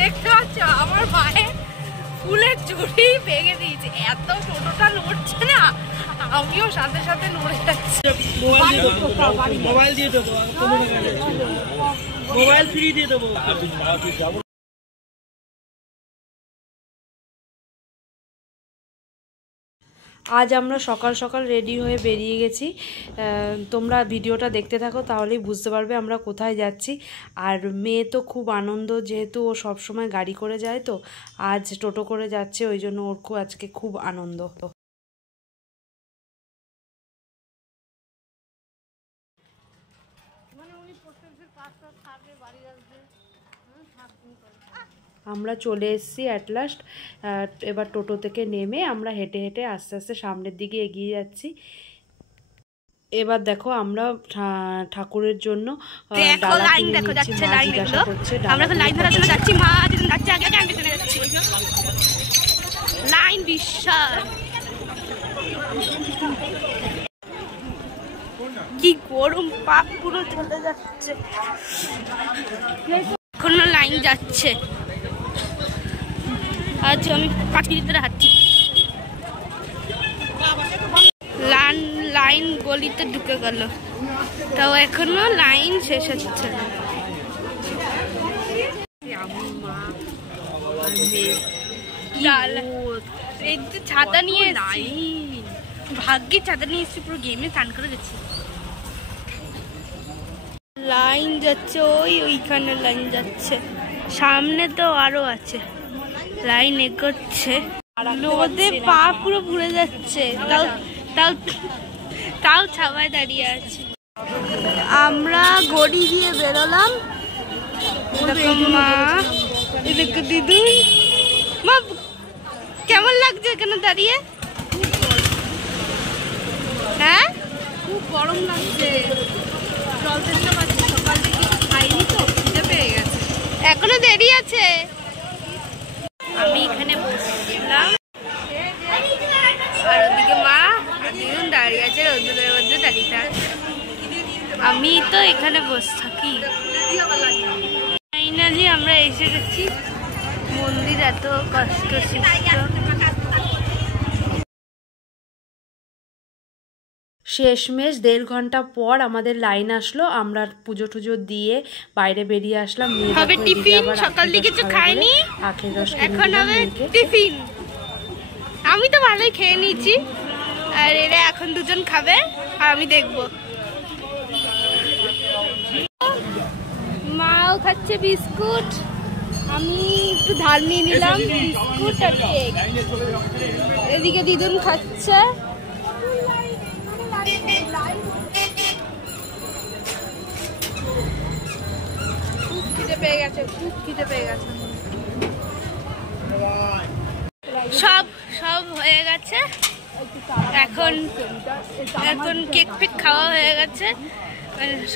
দেখতে পাচ্ছ আমার মায়ের ফুলের চুড়ি ভেঙে দিয়েছে, এত টোটোটা নড়ছে না, আমিও সাথে সাথে নড়ে যাচ্ছি। মোবাইল দিয়ে দেবো, মোবাইল ফ্রি দিয়ে দেবো। আজ আমরা সকাল সকাল রেডি হয়ে বেরিয়ে গেছি। তোমরা ভিডিওটা দেখতে থাকো, তাহলেই বুঝতে পারবে আমরা কোথায় যাচ্ছি। আর মেয়ে তো খুব আনন্দ, যেহেতু ও সবসময় গাড়ি করে যায়, তো আজ টোটো করে যাচ্ছে, ওই জন্য ওর আজকে খুব আনন্দ। আমরা চলে এসেছি অ্যাট লাস্ট। এবার টোটো থেকে নেমে আমরা হেঁটে হেঁটে আস্তে আস্তে সামনের দিকে এগিয়ে যাচ্ছি। এবার দেখো আমরা ঠাকুরের জন্য কি গরম, পা পুরো চলে যাচ্ছে, এখনো লাইন যাচ্ছে। আজ আমি পাটির ভিতরে হাঁটছি, লাইন গলিতে ঢুকে গেল, তাও এখনো লাইন শেষ হচ্ছে না। এই যে ছাতা নিয়ে ভাগ্যে ছাতা নিয়ে এসেছি, পুরো গেমে স্নান করে গেছি। লাইন যাচ্ছে, ওইখানে লাইন যাচ্ছে, সামনে তো আরো আছে, লাইন এগোচ্ছে, রোদে পা পুরো পুড়ে যাচ্ছে, তাও ছাওয়ায় দাঁড়িয়ে আছে। আমরা গড়ি দিয়ে বেরোলাম, মা এদিকে দিদি, মা কেমন লাগছে এখানে দাঁড়িয়ে? হ্যাঁ, খুব গরম লাগছে, জল তেষ্টা পাচ্ছে, সকাল থেকে খাইনি তো, খিদে পেয়ে গেছে, এখনো দেরি আছে। আমি এখানে বসলাম, আর ওদিকে মা দিদুন দাঁড়িয়ে আছে, রোদ্দুরের মধ্যে দাঁড়িয়ে থাকে, আমি তো এখানে বসে থাকি। ফাইনালি আমরা এসে গেছি মন্দির, এত কষ্ট শেষমেশ 1.5 ঘন্টা পর আমাদের লাইন আসলো, আমরা পুজো টুজো দিয়ে বাইরে বেরিয়ে আসলাম। হবে টিফিন, সকাল থেকে কিছু খাইনি, এখন হবে টিফিন। আমি তো ভালোই খেয়ে নিয়েছি, আর এরা এখন দুজন খাবে আর আমি দেখবো। মাও খাচ্ছে বিস্কুট, আমি একটু ধার নিয়ে নিলাম, বিস্কুট আর কেক। এদিকে দিদুন খাচ্ছে, খুব খিদে পেয়ে গেছে। সব হয়ে গেছে, এখন কেক ফেক খাওয়া হয়ে গেছে,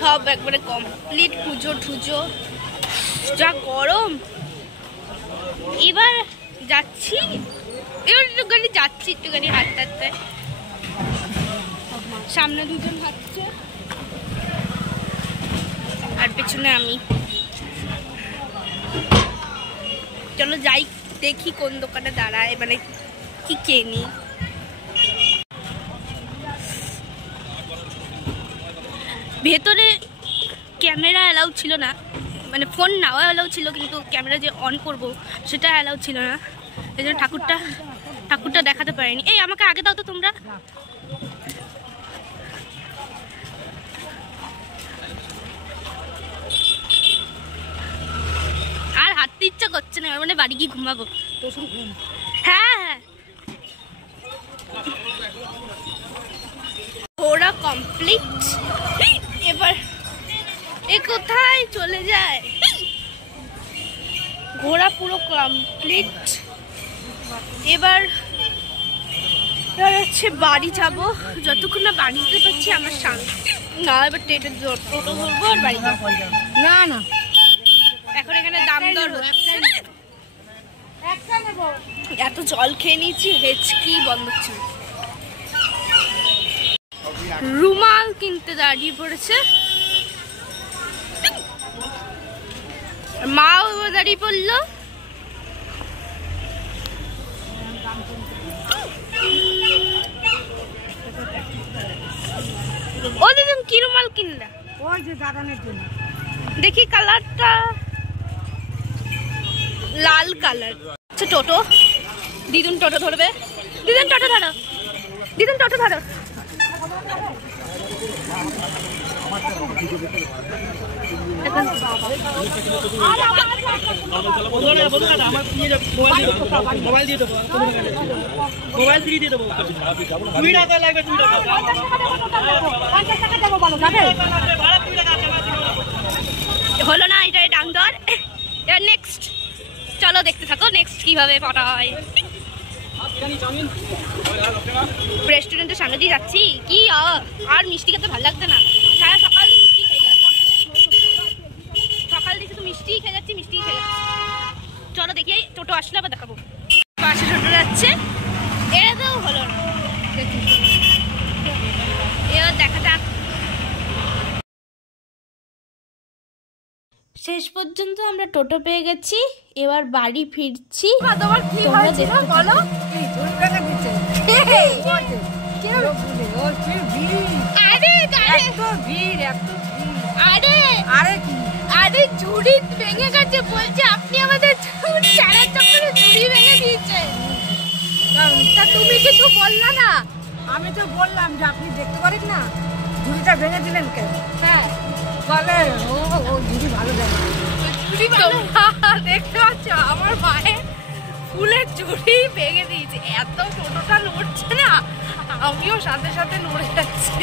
সব একবারে কমপ্লিট। পুজো টুজো, যা গরম। এবার একটুখানি হাঁটতে হাঁটতে, সামনে দুজন হাঁটছে আর পেছনে আমি। চলো যাই, দেখি কোন দোকানে দাঁড়ায়, মানে কি কেনি। ভেতরে ক্যামেরা অ্যালাউ ছিল না, মানে ফোন নেওয়া অ্যালাউ ছিল, কিন্তু ক্যামেরা যে অন করব সেটা অ্যালাউ ছিল না, এই জন্য ঠাকুরটা দেখাতে পারিনি। এই আমাকে আগে দাও তো তোমরা। আর হাঁটতে ইচ্ছা করছে না, মানে বাড়ি গিয়ে ঘুমাবো। হ্যাঁ, ওরা কমপ্লিট। এবার এ কোথায় চলে যায়, ঘোরা পুরো কমপ্লিট। এবার হচ্ছে বাড়ি যাবো, যতক্ষণ না বাড়ি যেতে পারছি আমার শান্তি না। এবার টোটো ধরবো আর বাড়ি যাবো। না এখন এখানে দাম দর হচ্ছে, এত জল খেয়ে নিয়েছি, হেঁচকি বন্ধ হচ্ছে। রুমাল কিনতে দাঁড়িয়ে পড়েছে, মাও দাঁড়িয়ে পড়লো। ও দিদি কি রুমাল কিনলা? ওই যে দাদানের জন্য। দেখি কালারটা লাল কালার। আচ্ছা টোটো, দিদুন টোটো ধরবে। দিদুন টোটো ধরো, দিদুন টোটো ধরো। মোবাইল দিয়ে দেবো, মোবাইল ফ্রি দিয়ে দেবো। 2 টাকা লাগবে, 2 টাকা। 50 টাকা দেবো বলো, যাবে? হলো না, এটাই ডাং ধর। এবার নেক্সট চলো দেখতে থাকো নেক্সট কিভাবে পাঠায়। রেস্টুরেন্টের সামনে দিয়ে যাচ্ছি কি আর মিষ্টি খেতে ভালো লাগছে না। সারা সকাল দিয়ে মিষ্টি খেয়ে যাচ্ছি, সকাল দিয়ে শুধু মিষ্টি খেয়ে যাচ্ছি, মিষ্টি খেয়ে যাচ্ছি। চলো দেখি টোটো আসলে আবার দেখাবো। পাশে টোটো যাচ্ছে, এটাতেও হলো না। এবার দেখা যাক। শেষ পর্যন্ত আমরা টোটো পেয়ে গেছি, এবার বাড়ি ফিরছি। তোমার কি হয়েছিল বলো? এই জোর টাকা দিচ্ছে। কেউ বলে ও কি ভিড়। আরে এত ভিড়, এত ভিড়। আরে আরে কি? আরে ঝুড়ি ভেঙে গেছে, বলছে আপনি আমাদের চারের চক্করে ঝুড়ি ভেঙে দিয়েছে। তা তুমি কিছু বললা না? আমি তো বললাম যে আপনি দেখতে পারেন না, ঝুড়িটা ভেঙে দিলেন কেন? হ্যাঁ বলে ও ঝুড়ি ভালো দেয় না। দেখতে পাচ্ছ আমার মায়ের ফুলের ঝুড়ি ভেঙে দিয়েছে। এত টোটোটা নড়ছে না, আমিও সাথে সাথে নড়ে যাচ্ছি।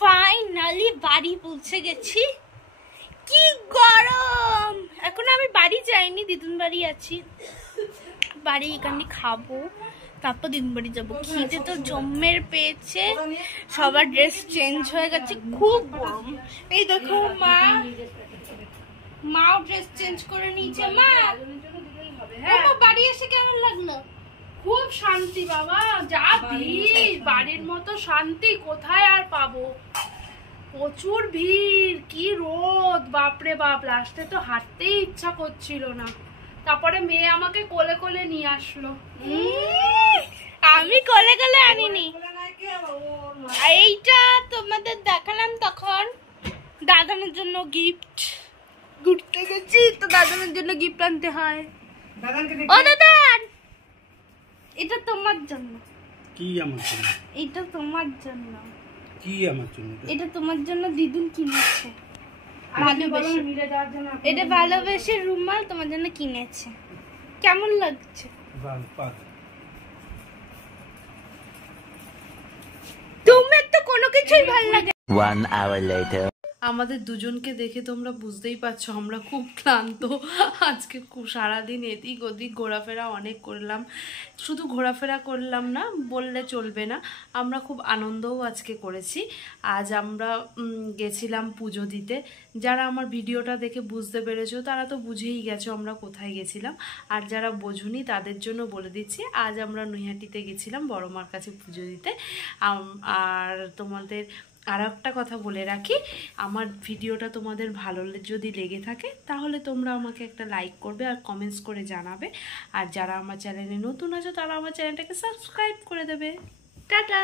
ফাইনালি বাড়ি পৌঁছে গেছি। কি গরম! এখন আমি বাড়ি যাইনি, দিদুন বাড়ি আছি। বাড়ি এখানে খাবো, তারপর দিদুন বাড়ি যাবো। খিদে তো জম্মের পেয়েছে, সবার ড্রেস চেঞ্জ হয়ে গেছে, খুব গরম। এই দেখো মাও ড্রেস চেঞ্জ করে নিয়েছে। মা বাড়ি এসে কেমন লাগলো? খুব শান্তি বাবা, যা ভিড়, বাড়ির মতো শান্তি কোথায় আর পাবো। প্রচুর ভিড়, কি রোদ, বাপরে বাপ। লাস্টে তো হাঁটতেই ইচ্ছা করছিল না, তারপরে মেয়ে আমাকে কোলে কোলে নিয়ে আসলো। আমি কোলে কোলে আনিনি, এইটা তোমাদের দেখালাম তখন। দাদানের জন্য গিফট, ঘুরতে গেছি তো দাদানের জন্য গিফট আনতে হয়। ও দাদান, এটা তোমার জন্য। কি আমার জন্য? এটা তোমার জন্য। কি আমার জন্য? এটা তোমার জন্য দিদুন কিনেছে, ভালোবেসে। এটা ভালোবেসে রুমাল তোমার জন্য কিনেছে। কেমন লাগছে? তোমার তো কোনো কিছুই ভালো লাগে। 1 hour later. আমাদের দুজনকে দেখে তোমরা বুঝতেই পারছো আমরা খুব ক্লান্ত। আজকে খুব সারাদিন এদিক ওদিক ঘোরাফেরা অনেক করলাম। শুধু ঘোরাফেরা করলাম না বললে চলবে না, আমরা খুব আনন্দও আজকে করেছি। আজ আমরা গেছিলাম পুজো দিতে। যারা আমার ভিডিওটা দেখে বুঝতে পেরেছো তারা তো বুঝেই গেছো আমরা কোথায় গেছিলাম, আর যারা বোঝুনি তাদের জন্য বলে দিচ্ছি। আজ আমরা নৈহাটিতে গেছিলাম বড় মার কাছে পুজো দিতে। আর তোমাদের আর একটা কথা বলে রাখি, আমার ভিডিওটা তোমাদের ভালো যদি লেগে থাকে তাহলে তোমরা আমাকে একটা লাইক করবে আর কমেন্টস করে জানাবে। আর যারা আমার চ্যানেলে নতুন আছো তারা আমার চ্যানেলটাকে সাবস্ক্রাইব করে দেবে। টাটা।